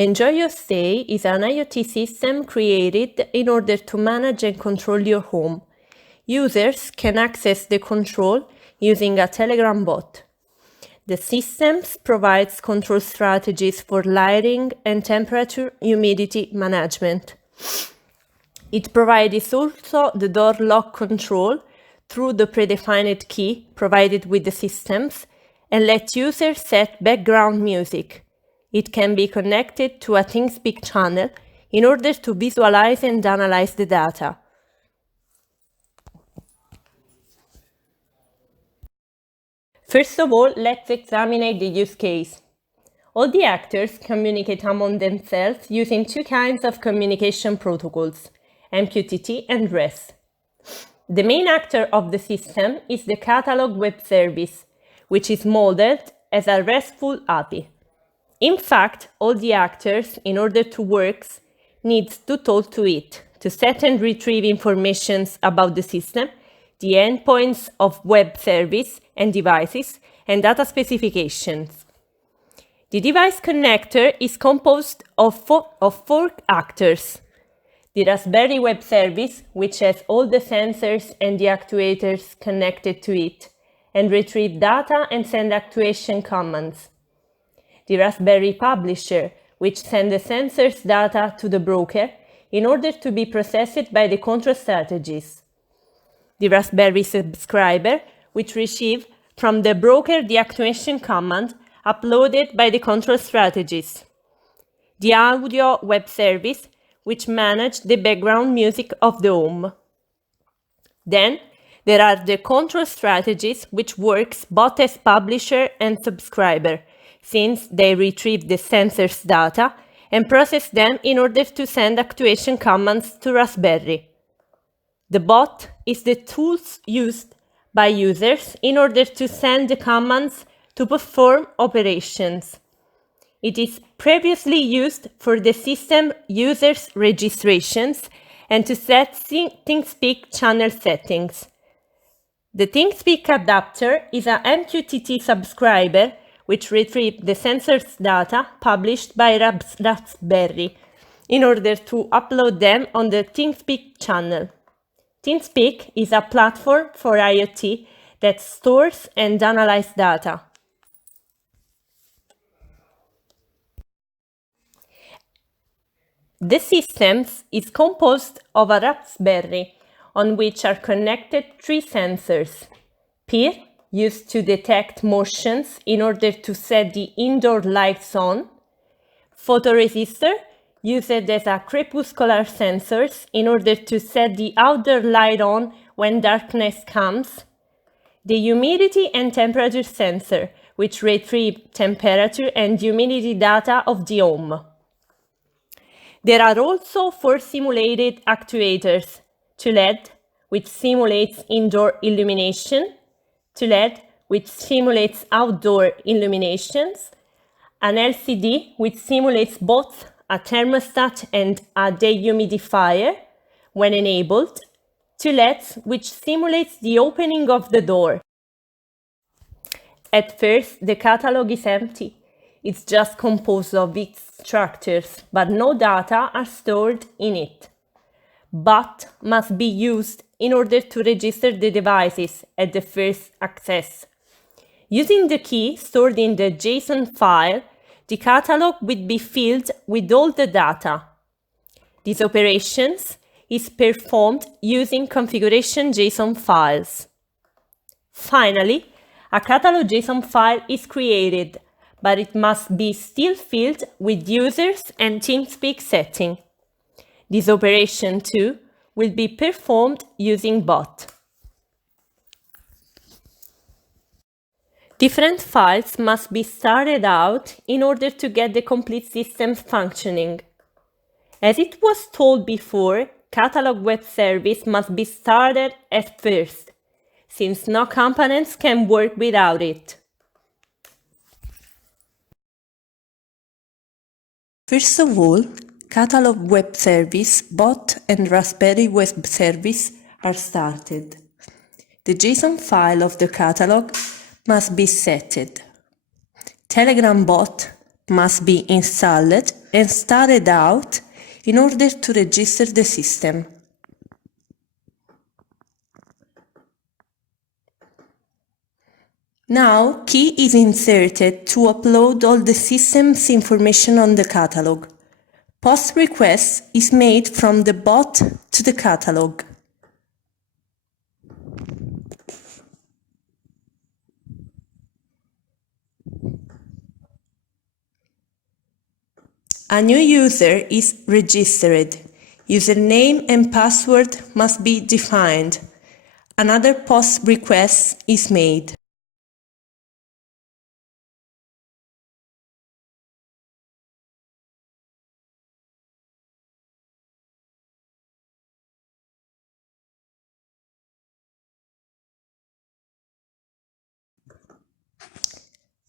Enjoy Your Stay is an IoT system created in order to manage and control your home. Users can access the control using a Telegram bot. The system provides control strategies for lighting and temperature humidity management. It provides also the door lock control through the predefined key provided with the systems and lets users set background music. It can be connected to a ThinkSpeak channel in order to visualize and analyze the data. First of all, let's examine the use case. All the actors communicate among themselves using two kinds of communication protocols, MQTT and REST. The main actor of the system is the catalog web service, which is modeled as a RESTful API. In fact, all the actors, in order to work, need to talk to it, to set and retrieve information about the system, the endpoints of web service and devices, and data specifications. The device connector is composed of four actors. The Raspberry Web Service, which has all the sensors and the actuators connected to it, and retrieve data and send actuation commands. The Raspberry Publisher, which sends the sensors data to the broker in order to be processed by the control strategies. The Raspberry Subscriber, which receives from the broker the actuation command uploaded by the control strategies. The Audio Web Service, which manages the background music of the home. Then, there are the control strategies, which works both as publisher and subscriber, since they retrieve the sensors data and process them in order to send actuation commands to Raspberry. The bot is the tool used by users in order to send the commands to perform operations. It is previously used for the system users' registrations and to set ThinkSpeak channel settings. The ThinkSpeak adapter is a MQTT subscriber which retrieves the sensors data published by Raspberry in order to upload them on the ThinkSpeak channel. ThinkSpeak is a platform for IoT that stores and analyzes data. The system is composed of a Raspberry on which are connected three sensors: peer, used to detect motions in order to set the indoor lights on; photoresistor, used as a crepuscular sensor in order to set the outdoor light on when darkness comes; the humidity and temperature sensor, which retrieve temperature and humidity data of the home. There are also four simulated actuators: LED, which simulates indoor illumination; LED, which simulates outdoor illuminations; an LCD, which simulates both a thermostat and a dehumidifier when enabled; LED, which simulates the opening of the door. At first, the catalog is empty. It's just composed of its structures, but no data are stored in it. But must be used in order to register the devices at the first access. Using the key stored in the JSON file, the catalog will be filled with all the data. These operations is performed using configuration JSON files. Finally, a catalog JSON file is created, but it must be still filled with users and ThinkSpeak setting. This operation too will be performed using bot. Different files must be started out in order to get the complete system functioning. As it was told before, catalog web service must be started at first, since no components can work without it. First of all, Catalog Web Service, Bot and Raspberry Web Service are started. The JSON file of the catalog must be set. Telegram bot must be installed and started out in order to register the system. Now, key is inserted to upload all the system's information on the catalog. Post request is made from the bot to the catalog. A new user is registered. Username and password must be defined. Another post request is made.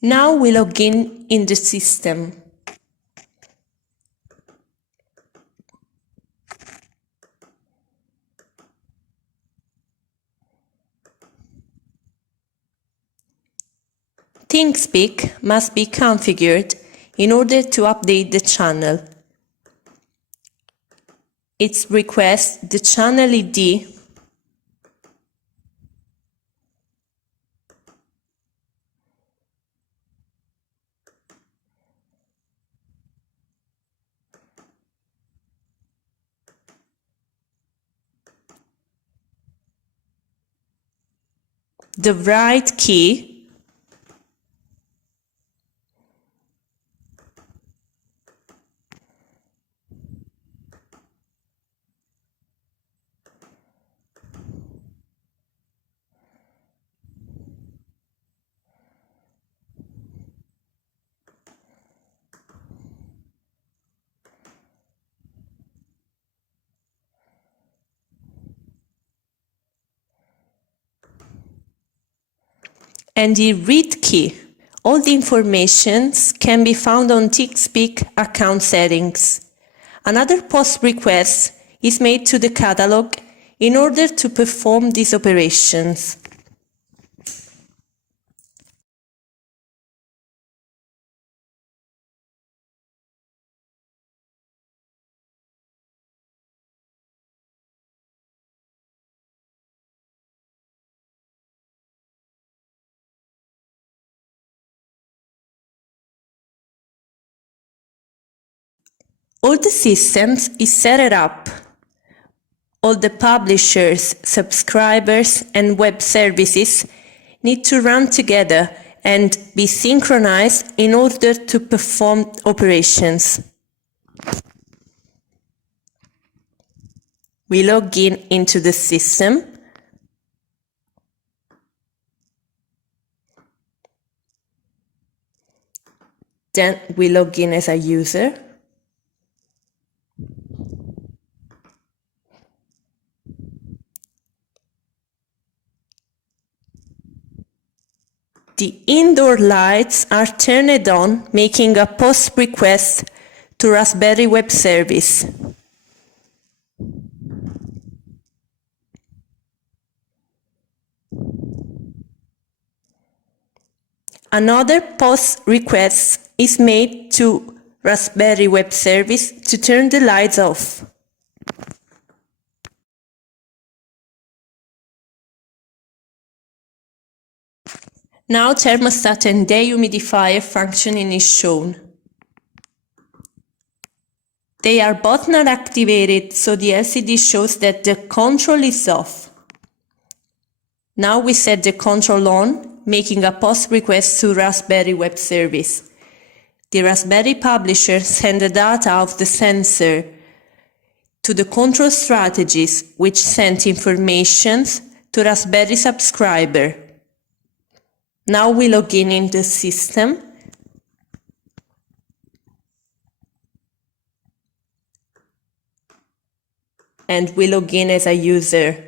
Now we log in the system. ThinkSpeak must be configured in order to update the channel. It requests the channel ID, the right key, and the read key. All the information can be found on ThinkSpeak account settings. Another post request is made to the catalog in order to perform these operations. All the systems is set up. All the publishers, subscribers, and web services need to run together and be synchronized in order to perform operations. We log in into the system. Then we log in as a user. The indoor lights are turned on, making a post request to Raspberry Web Service. Another post request is made to Raspberry Web Service to turn the lights off. Now thermostat and dehumidifier functioning is shown. They are both not activated, so the LCD shows that the control is off. Now we set the control on, making a post request to Raspberry Web Service. The Raspberry publisher sends the data of the sensor to the control strategies, which send information to Raspberry subscriber. Now we log in the system. And we log in as a user.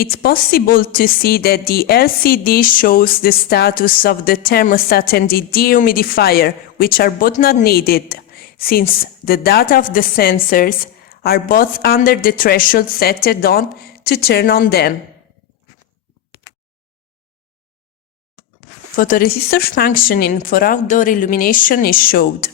It's possible to see that the LCD shows the status of the thermostat and the dehumidifier, which are both not needed, since the data of the sensors are both under the threshold set on to turn on them. Photoresistor functioning for outdoor illumination is showed.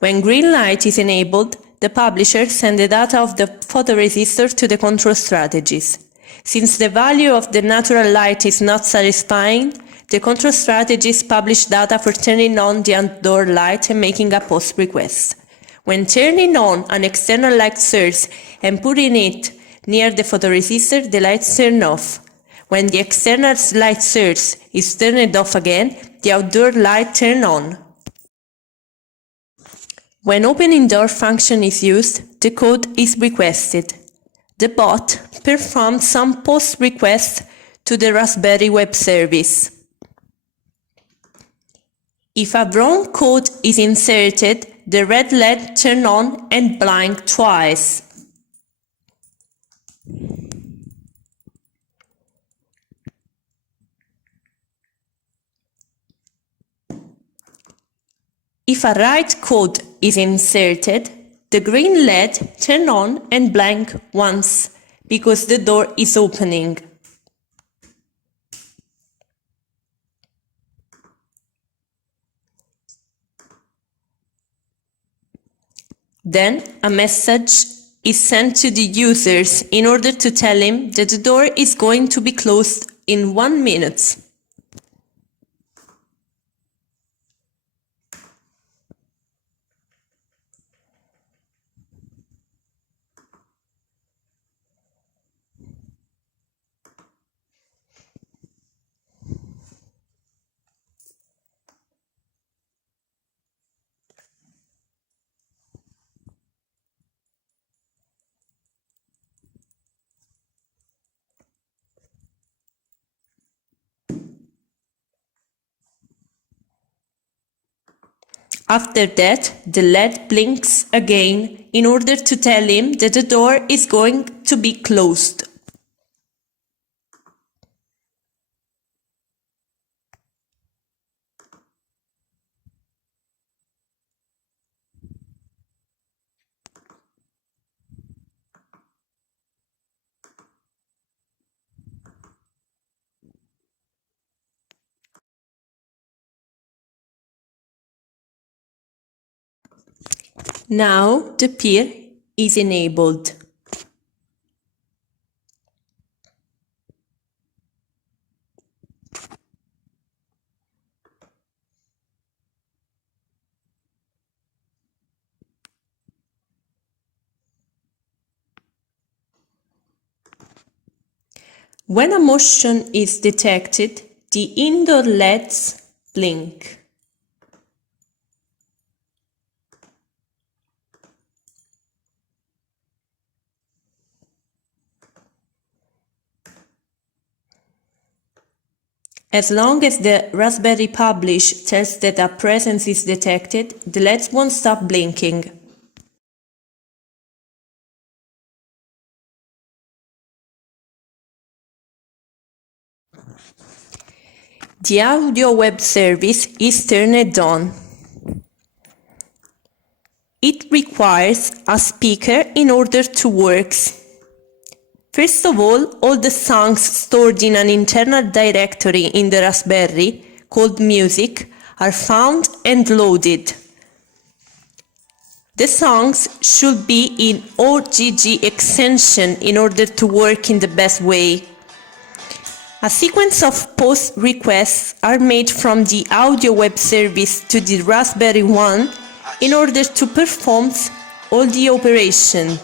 When green light is enabled, the publisher sends the data of the photoresistor to the control strategies. Since the value of the natural light is not satisfying, the control strategies publish data for turning on the outdoor light and making a post request. When turning on an external light source and putting it near the photoresistor, the lights turn off. When the external light source is turned off again, the outdoor light turns on. When opening door function is used, the code is requested. The bot performs some post requests to the Raspberry Web Service. If a wrong code is inserted, the red LED turns on and blinks twice. If a right code is inserted, the green LED turns on and blinks once, because the door is opening. Then a message is sent to the users in order to tell him that the door is going to be closed in 1 minute. After that, the LED blinks again in order to tell him that the door is going to be closed. Now the peer is enabled. When a motion is detected, the indoor LEDs blink. As long as the Raspberry Publish tells that a presence is detected, the LEDs won't stop blinking. The audio web service is turned on. It requires a speaker in order to work. First of all the songs stored in an internal directory in the Raspberry, called Music, are found and loaded. The songs should be in OGG extension in order to work in the best way. A sequence of post requests are made from the audio web service to the Raspberry 1 in order to perform all the operation.